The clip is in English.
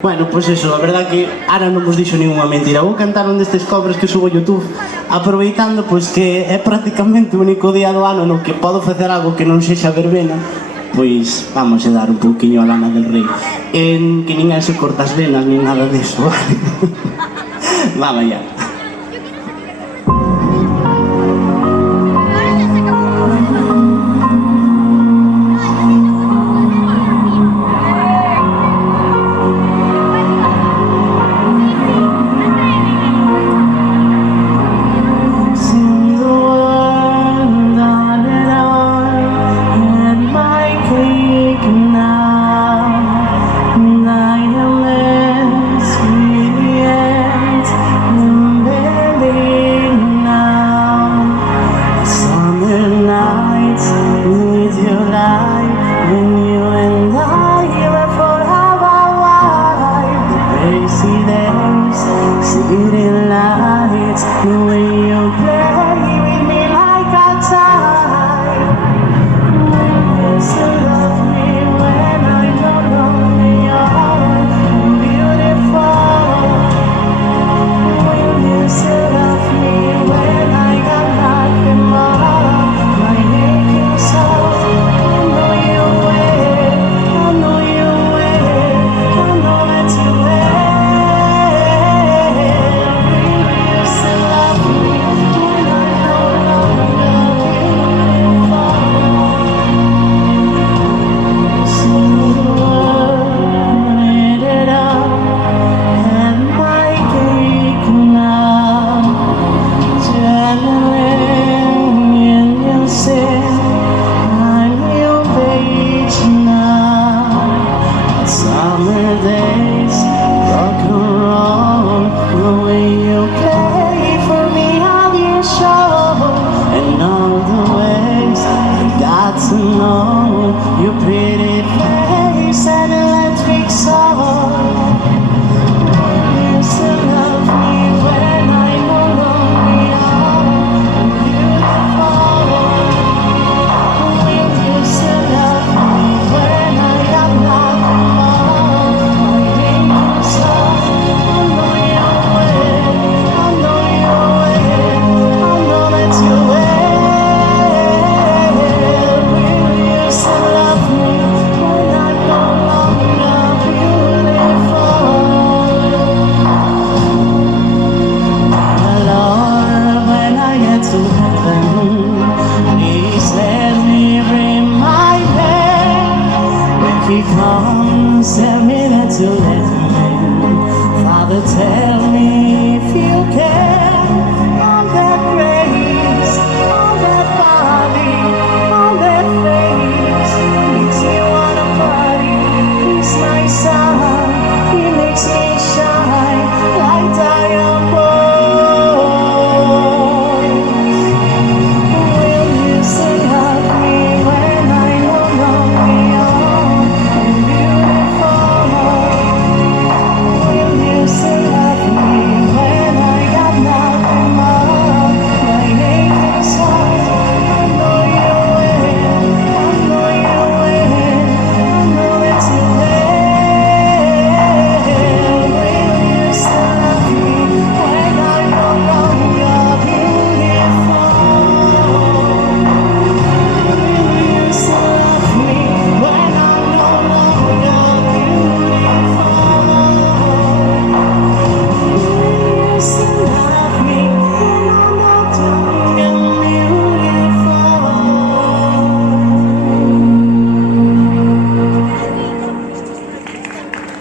Bueno, pois eso, a verdad que Ara non vos dixo ninguna mentira. Vou cantar un destes covers que subo a YouTube aproveitando pois que é prácticamente o único día do ano no que podo facer algo que non sexa verbena. Pois vamos a dar un pouquiño a Lana del Rey. Que ninguén se corta as venas nin nada deso, vale? Vamos ya. City lights, the way you play with me like a child. You still love me when I don't know you're beautiful. You still love me when I got nothing more. My aching soul, I know you will, I know you will, I know that you will. Summer days, rock and roll, the way you play for me on your show, and all the ways I got to know your pretty face and electric soul. You still love me when I no longer young, beautiful. You still love me when I got nothing more. To heaven, please let me bring my babe. If he comes, tell me that you let him in. Father, tell me if you care.